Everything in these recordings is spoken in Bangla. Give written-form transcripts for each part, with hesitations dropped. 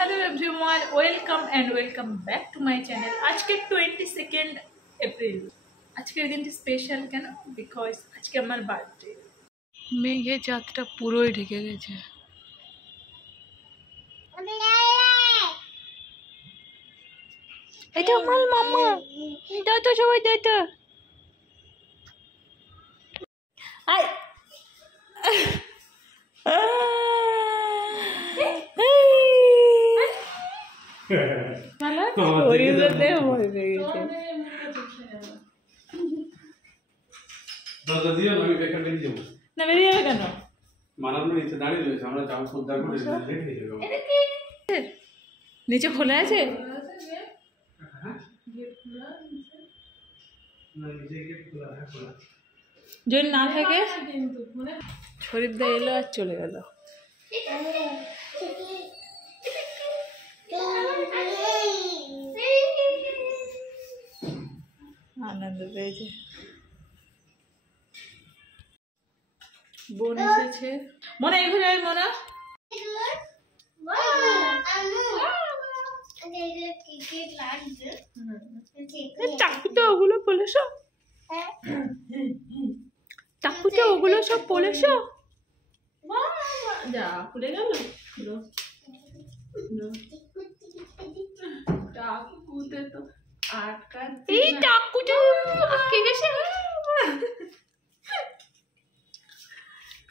Hello everyone, welcome and welcome back to my channel. आज के 22 एप्रिल আজকের দিনটি স্পেশাল কেন? বিকজ আজকে আমার বার্থডে। মেঘে চাঁদটা পুরোই ঢেকে গেছে। এটা আমার মামা, দাও তো সবাই, দাও তো। আই নিচে খোলা আছে, যদি না থাকে শরীফদা এলো আর চলে গেল। আনন্দ পেয়েছে, বোন এসেছে। মনে এখানে যাবে, মনে টাকুতে ওগুলো বলেছ, টাকুতে ওগুলো সব বলেছ। যা খুলে গেল, টাকুতে তো আটকা, এই টাকুতে আটকে গেছে।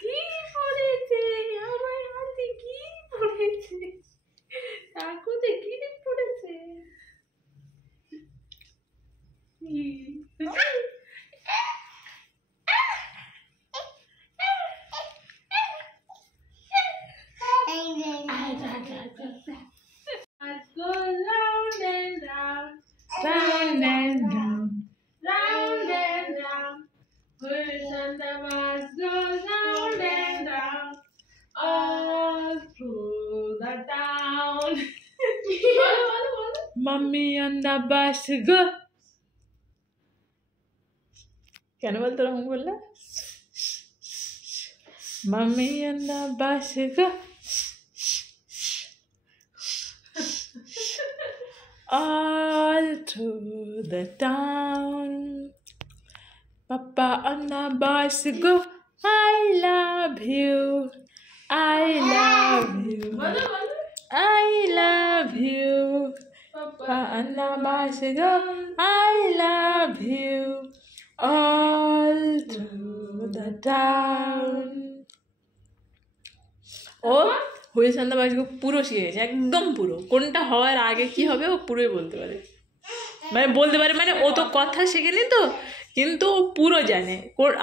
কি পড়েছে আমার হাতে, কি পড়েছে টাকুতে, কি পড়েছে? Go round and round, round and round, round and round. Wheels on the bus go round and round, all through the town. Mummy on the bus go. কেন বলতো রকম বললে? Mummy on the bus go. All through the town, Papa on the bus go. I love you, I love you, I love you. Papa on the bus go. I love you, all through the town. ও wheels on the bus go পুরো শিখে গেছে, একদম পুরো। কোনটা হওয়ার আগে কি হবে ও পুরোই বলতে পারে, মানে ও তো কথা শেখেনি তো, কিন্তু ও পুরো জানে।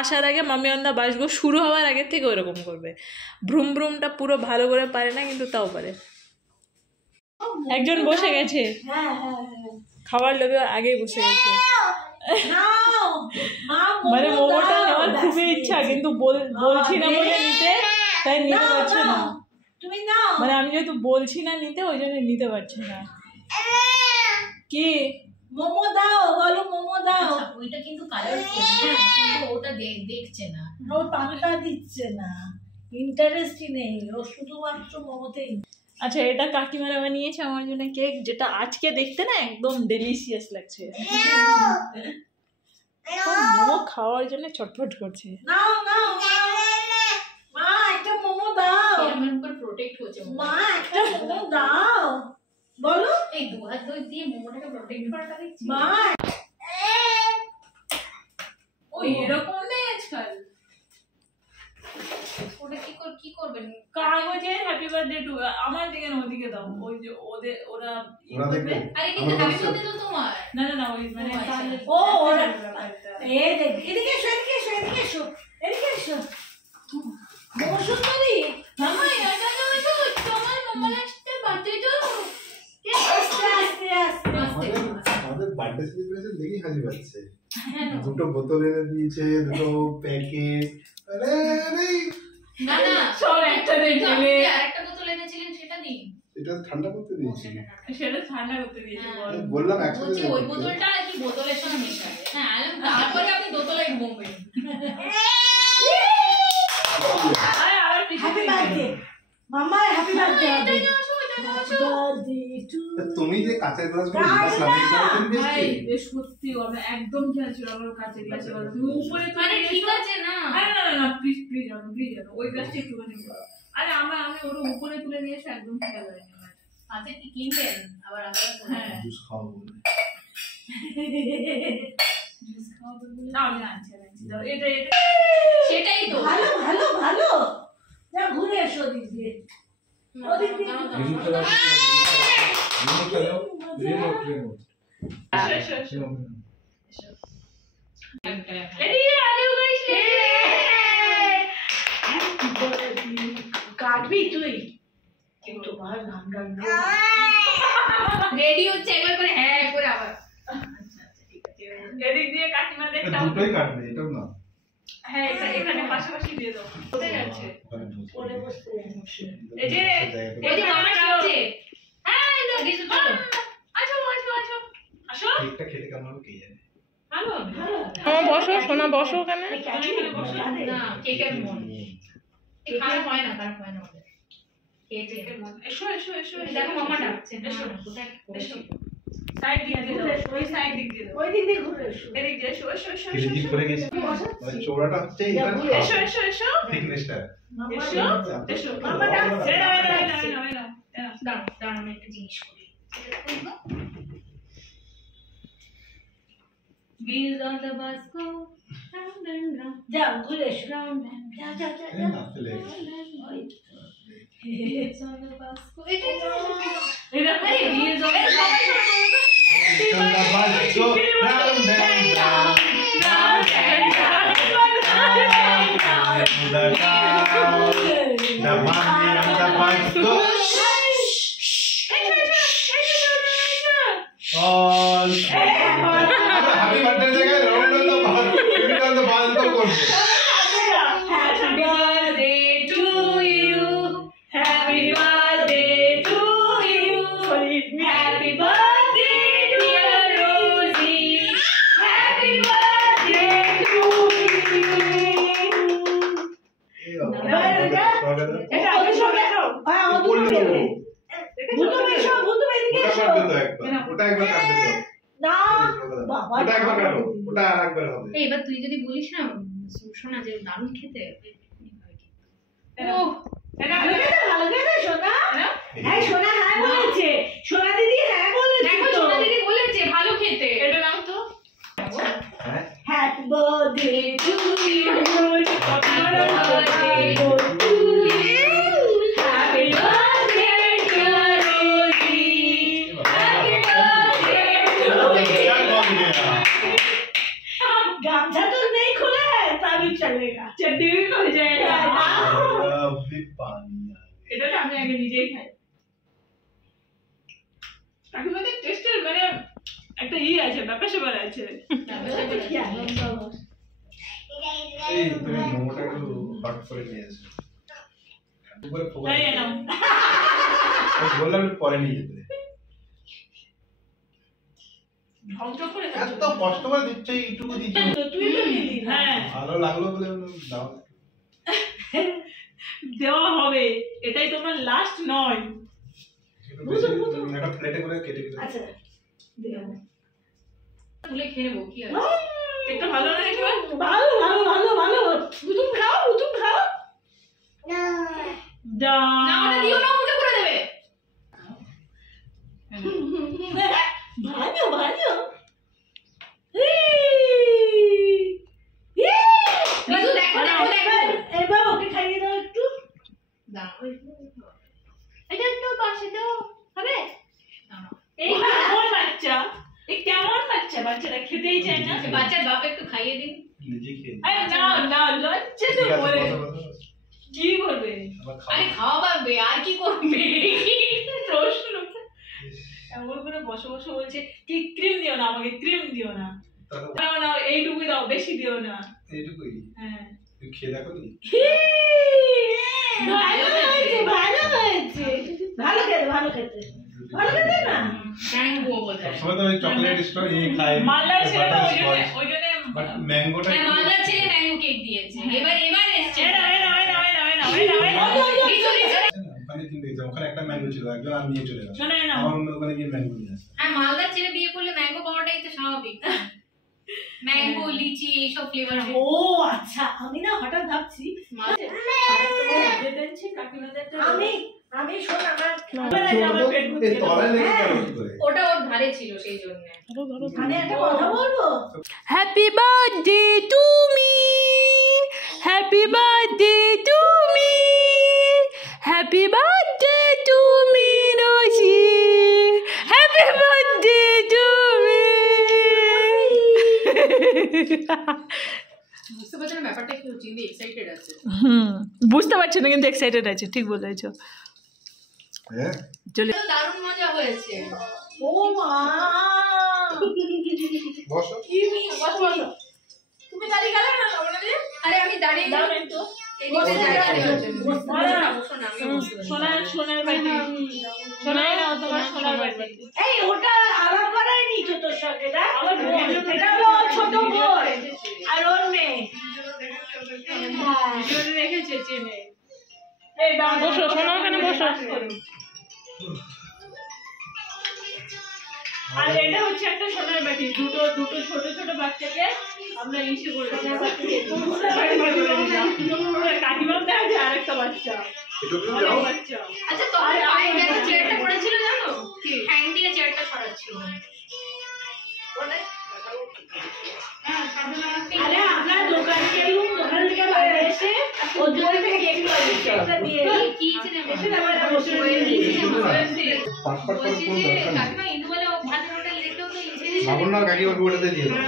আসার আগে মাম্মি অন দ্য বাস গো শুরু হওয়ার আগের থেকে ওরকম করবে। ভ্রুম ভ্রুমটা পুরো ভালো করে পারে না, কিন্তু তাও পারে। একজন বসে গেছে, খাবার লোভে আগেই বসে গেছে। মানে মোমোটা নেওয়ার খুবই ইচ্ছা, কিন্তু বলছি না বলে নিতে, তাই নিতে পারছে না। মানে আমি যেহেতু বলছি না নিতে, ওই জন্য নিতে পারছি না। কি মোমো দাও, বলো মোমো দাও। ওইটা কিন্তু কালারফুল, হ্যাঁ, কিন্তু ওটা দেখছে না, ও পাতা দিচ্ছে না, ইন্টারেস্টই নেই, ও শুধুমাত্র মোমোতেই। আচ্ছা, এটা কাকিমারা বানিয়েছে আমার জন্য কেক, যেটা আজকে দেখতে না একদম ডেলিশিয়াস লাগছে। মোমো খাওয়ার জন্য ছটফট করছে। নাও নাও মা, একটা মোমো দাও। আমার উপর প্রোটেক্ট হচ্ছে মা, একটা মোমো দাও, বলো। এই দু হাত দিয়ে মোমোটাকে প্রোটেক্ট করাটা দেখছি। মা ওই এরকম নেই আজকাল। ওটা কি করবেন? কাগজে হ্যাপি বার্থডে টু, আমার দিকে না ওদিকে দাও। ওই যে ওরা দেখবে। আরে কিন্তু হ্যাপি বার্থডে তো তোমার। না না না, ওই মানে ও ওরা এই দেখ, এদিকে এসো, এদিকে এসো, এদিকে এসো, এদিকে এসো। মোমো সুন্দরী মামা, এটা তো তোমার মোমো আসতে বার্থডে তো। আস্তে আস্তে আস্তে আমাদের বার্থডে সেলিব্রেশন দেখি হাসি পাচ্ছে। দুটো বোতল এনে দিয়েছে, দুটো প্যাকেট। আরে না না, সব একটা দেখলে আরেকটা বোতল এনেছিলেন, সেটা দিন। এটা ঠান্ডা করতে দিয়েছি, সেটা ঠান্ডা করতে দিয়েছি। বললাম একসাথে ওই বোতলটা কি বোতলের সঙ্গে মেশাবে। হ্যাঁ, তারপরে আপনি বোতলে ঘুমবেন। আরে আবার হ্যাপি বার্থডে মামা, হ্যাপি বার্থডে। তুমি যে কাঁচের গ্লাসগুলো ইসলামিক করেছেন ভাই বেশি এ সত্যি আমরা একদম খেয়াল ছিল আমার কাঁচের গ্লাসে তুমি উপরে মানে ঠিক আছে না না প্লিজ প্লিজ ওই গ্লাসটা একটুখানি করো। আরে আমি ওটা উপরে তুলে নিয়ে এসে একদম খেয়াল হয়নি আমার। আচ্ছা কি কিনবেন আবার হ্যাঁ জুস খাওয়া বলে জুস খাওয়া তো বলে না আমি আনছি দাও এটা সেটাই তো ভালো ভালো ভালো যা ঘুরে এসো দিক দিয়ে ওদিক দিয়ে রিমোট চালাও রিমোট এসো এদিকে আগে গাইস কাটবি তুই কিন্তু ভাই গান গান রেডি হচ্ছে একবার করে হ্যাঁ করে আবার এদিক দিয়ে কাকিমা দেখতাম দুটোই কাটবে এটাও না হ্যাঁ এখানে পাশাপাশি দিয়ে দাও কোথায় যাচ্ছে পরে বসতে এই যে এই যে মামা যাচ্ছে হ্যাঁ কিছু চলো আসো আসো কেকটা খেতে কেমন হবে কে জানে ভালো হবে বসো সোনা বসো ওখানে না কেকের মন এই খারাপ হয় না আমাদের কেকের মন এসো দেখো মামা ডাকছে এসো কোথায় এসো সাইড দিয়ে দাও ওই সাইড দিক দিয়ে দাও ওই দিক দিয়ে ঘুরে এসো এদিক দিয়ে এসো কেজি করে গেছে মানে চৌড়াটা হচ্ছে এখানে এসো থিকনেসটা এসো মামা ডাকছে দাঁড়াও আমি একটা জিনিস করি Wheels on the bus go round and round, যাও ঘুরে এসো round and যা না ফেলে wheels on the bus go. এটা এটা আরে wheels on the bus go round and round the mommy and the bus go all happy birthday জায়গায় round and the bus তো করবে Happy birthday to you. Happy birthday, dear Rosie. Happy birthday to you. এটা আগে সবাই দাও। হ্যাঁ ও দুটো বেরো দুটো এসো দুটো এদিকে এসো ওটা একবার কাটবে তো না বাবা ওটা একবার কাটো ওটা আরেকবার হবে এবার তুই যদি বলিস না শোনা যে দারুণ খেতে ও এটা ভালো খেতে সোনা হ্যাঁ সোনা হ্যাঁ বলেছে সোনা দিদি হ্যাঁ বলেছে দেখো সোনা দিদি বলেছে ভালো খেতে এটা নাও তো। হ্যাঁ happy birthday to you Happy birthday to you. Happy birthday, dear Rosie. Happy birthday to क्या you. कौन गया गामछा तो नहीं खुला है तभी चलेगा चड्डी भी हो जाएगा। अभी पानी आ गया এটা তো আমি আগে নিজেই খাই। কাকিমাদের টেস্টের মানে একটা আছে ব্যাপার স্যাপার আছে। क्या এই তুমি মোমোটা একটু হট করে নিয়ে এসো উপরে ফোকাস তাই নাও। বললাম একটু পরে নিয়ে যেতে ধ্বংস করে এত কষ্ট করে দিচ্ছ এইটুকু দিচ্ছ তুই তো নিলি না হ্যাঁ ভালো লাগলো বলে দাও দেওয়া হবে, এটাই তোমার লাস্ট নয়। একটু বেশি একটা প্লেটে করে কেটে কেটে আচ্ছা দিলাম তুলে খেয়ে নেবো কি আছে একটু ভালো না একটু ভালো ভালো ভালো ভালো বুতুম খাও দা না ওটা দিও না মুখে পুরো দেবে ভালো ভালো বিজু দেখো এবার ওকে খাইয়ে দাও একটু দাও এটা একটু পাশে দাও হবে এই কেমন বাচ্চা, এই কেমন বাচ্চা, বাচ্চারা খেতেই চায় না। বাচ্চার বাপ একটু খাইয়ে দিন নিজে খেয়ে আরে না না লজ্জা তো বলে কি করবে, আরে খাওয়াবে আর কি করবে প্রশ্ন এমন করে বসে বসে বলছে কি ক্রিম দিও না, আমাকে ক্রিম দিও না, না না এইটুকুই দাও, বেশি দিও না। এইটুকুই হ্যাঁ তুই খেয়ে দেখো নি ভালো হয়েছে ভালো খেতে ভালো খেতে না ম্যাঙ্গো বোঝায় সবাই তো ওই চকলেট স্ট্র এই খায় মালদার ছেলেটা ওই জন্য বাট ম্যাঙ্গোটা হ্যাঁ মালদার ছেলে ম্যাঙ্গো কেক দিয়েছে এবার এসছে ওখানে কিনতে গেছে, ওখানে ওখানে একটা ম্যাঙ্গো ছিল, একজন আর নিয়ে চলে গেল। শোনা না আমার অন্য দোকানে গিয়ে ম্যাঙ্গো নিয়ে আসে। আর মালদার ছেলে বিয়ে করলে ম্যাঙ্গো পাওয়াটাই তো স্বাভাবিক। ম্যাঙ্গো, লিচি এইসব ফ্লেভার। ও আচ্ছা, আমি না হঠাৎ ভাবছি আমি শোন আমার পেট ভর্তি এই তলায় লেগে গেল কি করে? ওটা ওর ধারে ছিল সেই জন্য। আমি একটা কথা বলবো। Happy birthday to me, happy birthday to me, happy birthday to me Rosie, happy birthday to me. বুঝতে পারছো না ব্যাপারটা কি হচ্ছে? কিন্তু এক্সাইটেড আছে। বুঝতে পারছি না কিন্তু এক্সাইটেড আছে, ঠিক বলেছো। হ্যাঁ চলে দারুণ মজা হয়েছে। ও মা, বসো। তুমি দাঁড়িয়ে গেলে না আমাদের? আরে আমি দাঁড়িয়ে দাও না একটু। এদিকে জায়গা দেওয়ার জন্য। বসো না, আমি বসতে পারি। সোনার বাটি, সোনাই না তোমার সোনার বাটি। এই ওটা আলাপ করাইনি তো তোর সঙ্গে না? এটা হলো ওর ছোট বোন আর ওর মেয়ে। ভিডিওতে রেখেছে চেনে। এই দাও, বসো সোনা, ওখানে বসো। আর এটা হচ্ছে একটা সোনার বাটি, দুটো ছোট ছোট বাচ্চাকে আমরা ইসে করে কাকিমার দেখা যায় আরেকটা বাচ্চা, অনেক বাচ্চা। আচ্ছা তোমার পায়ে দেখো চেয়ারটা পড়েছিল জানো? হ্যাং দিয়ে চেয়ারটা ছড়াচ্ছিল। আরে আমরা দোকানে গেলুম, দোকান থেকে বাইরে এসে ওর জন্য কেক একটা দিয়ে কি ছিল এসে আমরা বসে পাসপোর্ট করে বলছি কোন যে দরকার নেই। কাকিমা ইন্দুবেলা ভাতের হোটেল দেখেও তো ইচ্ছে লাবণ্য আর কাকিমাকে ওটাতে দিয়ে দাও,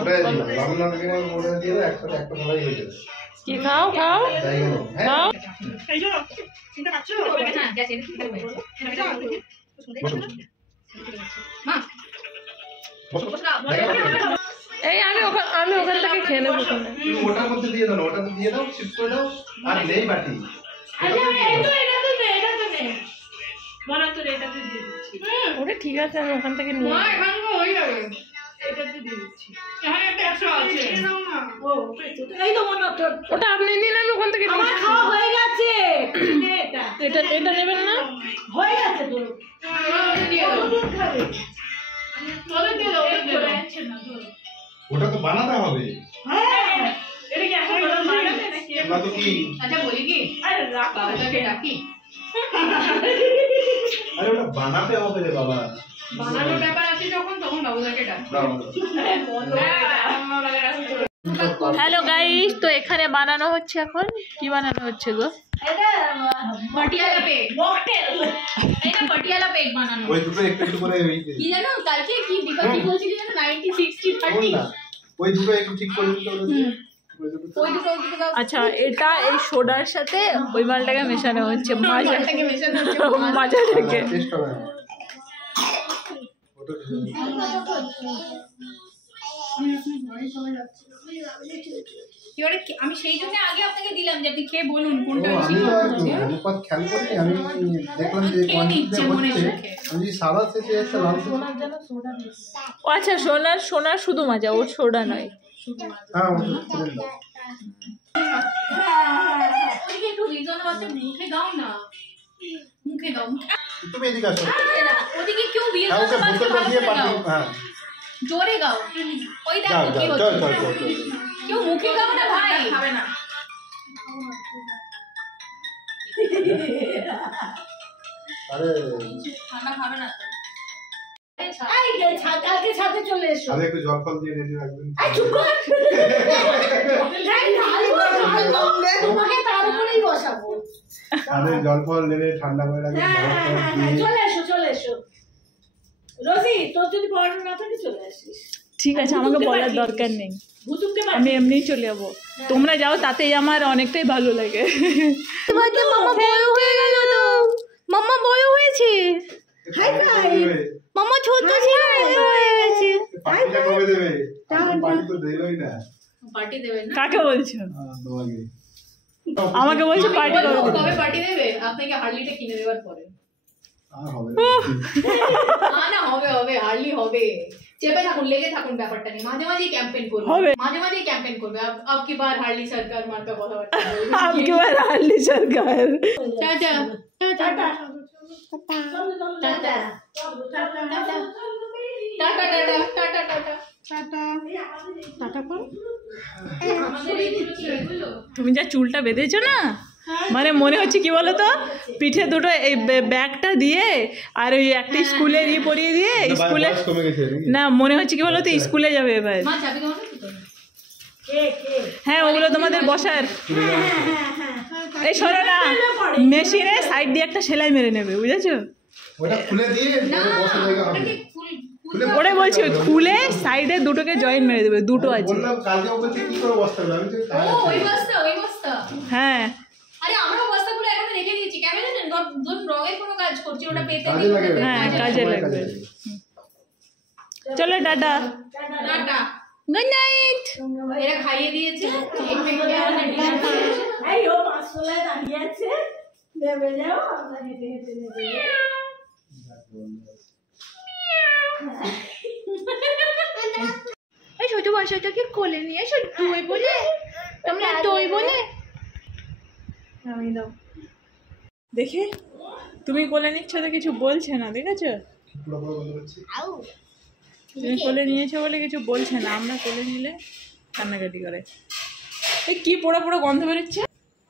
ওটাই দিয়ে দাও। লাবণ্য আর কাকিমাকে ওটাতে দিয়ে দাও, একসাথে একটা সবাই হয়ে যাবে। কি খাও খাও তাই গেল। হ্যাঁ খাও। এই যে চিন্তা পাচ্ছো? হ্যাঁ গেছে মা বসো। বসো না। এই আমি ওখান থেকে খেয়ে নেবো। তুমি ওটার মধ্যে দিয়ে দাও না, ওটাতে দিয়ে দাও, শিফট করে দাও। আর নেই বাটি। আচ্ছা এটা তো নে বলা তোর এটাতে দিয়ে দিচ্ছি, ওটা ঠিক আছে, আমি ওখান থেকে নিয়ে মা এখান থেকে হয়ে যাবে। এটাতে দিয়ে দিচ্ছি। এখানে একটা একশো আছে। ও এই তো মনে তোর ওটা আপনি নিন, আমি ওখান থেকে আমার নিয়ে খাওয়া হয়ে গেছে। নে এটা এটা নেবেন না? হয়ে গেছে তোর। দুধ খাবে। ওদের দিয়ে দাও, ওদের দিয়ে দাও। ওটা তো বানাতে হবে। হ্যাঁ এটা কি এখন বানাবে নাকি? না তো কি? আচ্ছা বলি কি আরে রাখ বাবাকে ডাকি? আরে ওটা বানাতে হবে রে বাবা। বানানোর ব্যাপার আছে যখন, তখন বাবুদাকে ডাকি। দাও। হ্যালো গাইস, তো এখানে বানানো হচ্ছে এখন। কি বানানো হচ্ছে গো? এটা পাটিয়ালা পেক। মকটেল। এটা পাটিয়ালা পেক বানানো। ওই দুটো একটু একটু করে ওই কি জানো কালকে কি বিকাশি বলছিলি জানো 90 60 বল 30 না, ওই দুটো একটু ঠিক করে দিতে হবে। ওই দুটো ওই দুটো দাও। আচ্ছা, এটা এই সোডার সাথে ওই মালটাকে মেশানো হচ্ছে মাজা মালটাকে মেশানো হচ্ছে মাজা থেকে। টেস্ট হবে না। ওটা এবারে আমি সেই জন্য আগে আপনাকে দিলাম যে আপনি খেয়ে বলুন কোনটা বেশি আমি তো ভালো একদম হচ্ছে। অনুপাত খেয়াল করিনি, আমি দেখলাম যে খেয়ে নিচ্ছে কোয়ান্টিটিটা মনে হচ্ছে, সুখে। আমি যদি সাদা শেষে একটা লাল শেষে। ও আচ্ছা, সোনার শুধু মাজা, ওর সোডা নয়। হ্যাঁ ওটা করে দাও। ওদিকে একটু রিজন আছে, মুখে দাও না, মুখে দাও। তুমি এদিকে আসো। ওদিকে কেউ বিয়ে হ্যাঁ ওকে করতে বোতলটা দিয়ে পাঠিয়ে, গাও, হ্যাঁ জোরে গাও। ওই যাও দেখো কি যাও, চল হচ্ছে, চল চল চল। কেউ মুখে গাও না ভাই, খাবে না। আরে ঠান্ডা খাবে না তো। এই কালকে ছাদে চলে এসো। আরে একটু জল ফল দিয়ে রেডি রাখবেন। এই চুপ কর। তোমাকে তার উপরেই বসাবো। আরে জল ফল নেবে, ঠান্ডা করে রাখবেন, বরফ টরফ দিয়ে। চলে এসো। রোজি, তোর যদি পড়ানো না থাকে চলে আসিস। ঠিক আছে, আমাকে বলার দরকার নেই, ভুতুমকে আমি এমনিই চলে যাবো। তোমরা যাও, তাতেই আমার অনেকটাই ভালো লাগে। মামা বড় হয়ে গেল তো, মামা বড় হয়েছে, হাই হাই। মামা ছোট ছিল হয়ে গেছে। পার্টিটা কবে দেবে? পার্টি তো দেবেই না। পার্টি দেবেন না? কাকে বলছো? তোমাকে। আমাকে বলছো পার্টি বলবো করবে? কবে পার্টি দেবে? আপনাকে হার্লিটা কিনে দেওয়ার পরে। আর হবে না। না হবে হবে, হার্লি হবে। চেপে থাকুন, লেগে থাকুন ব্যাপারটা নিয়ে, মাঝে মাঝেই ক্যাম্পেইন করবে, হবে। মাঝে মাঝেই ক্যাম্পেইন করবে। আব কি বার হার্লি সরকার মার্কা কথাবার্তা বলবে। आपके बाद हार्ली सरकार tata tata tata tata tata tata tata. আমাদের এইগুলো কি এগুলো? তুমি যা চুলটা বেঁধেছো না, মানে মনে হচ্ছে কি বলো তো, পিঠে দুটো এই ব্যাগটা দিয়ে আর ওই একটা স্কুলের পরিয়ে দিয়ে স্কুলে, বয়স কমে গেছে নাকি? না মনে হচ্ছে কি বলো তো স্কুলে যাবে এবার। মা চাবি দাও না কি করে? কে কে হ্যাঁ ওগুলো তোমাদের বসার, এই শোনো না, মেশিনে সাইড দিয়ে একটা সেলাই মেরে নেবে, বুঝেছো? ওটা খুলে দিয়ে না বসার জায়গা হবে। ওটাকে ফুল খুলে ওরে বলছি ওই খুলে সাইডে দুটোকে জয়েন মেরে দেবে, দুটো আছে। বললাম কালকে ওকে কি করে বসতে হবে, আমি তো ও ওই বস্তা ওই বস্তা। হ্যাঁ আরে আমরা বস্তাগুলো এখন রেখে দিয়েছি কেন জানেন, ধরুন রঙের কোনো কাজ করছি ওটা পেতে কাজে দিই, লাগে। হ্যাঁ, কাজে লাগবে। চলো টাটা, টাটা। Good night. এরা খাইয়ে দিয়েছে, একটু আমাদের dinner করে। এই ও পাঁচশোলায় দাঁড়িয়ে আছে, নেমে যাও, আমরা হেঁটে হেঁটে নেমে যাই। এই ছোট বাচ্চাটাকে কোলে নিয়ে এসো, তুই বলে তোমরা তুই বলে আমি দাও দেখে, তুমি কোলে নিচ্ছ তো কিছু বলছে না, দেখেছো? পুরো পুরো বন্ধ করছি। তুমি কোলে নিয়েছো বলে কিছু বলছে না, আমরা কোলে নিলে কান্নাকাটি করে। এই কি পোড়া পোড়া গন্ধ বেরোচ্ছে।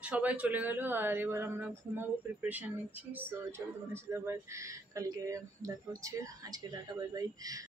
সবাই চলে গেল আর এবার আমরা ঘুমাবো, প্রিপারেশন নিচ্ছি। সো চলো তোমাদের সাথে আবার কালকে দেখা হচ্ছে। আজকে টাটা, বাই বাই।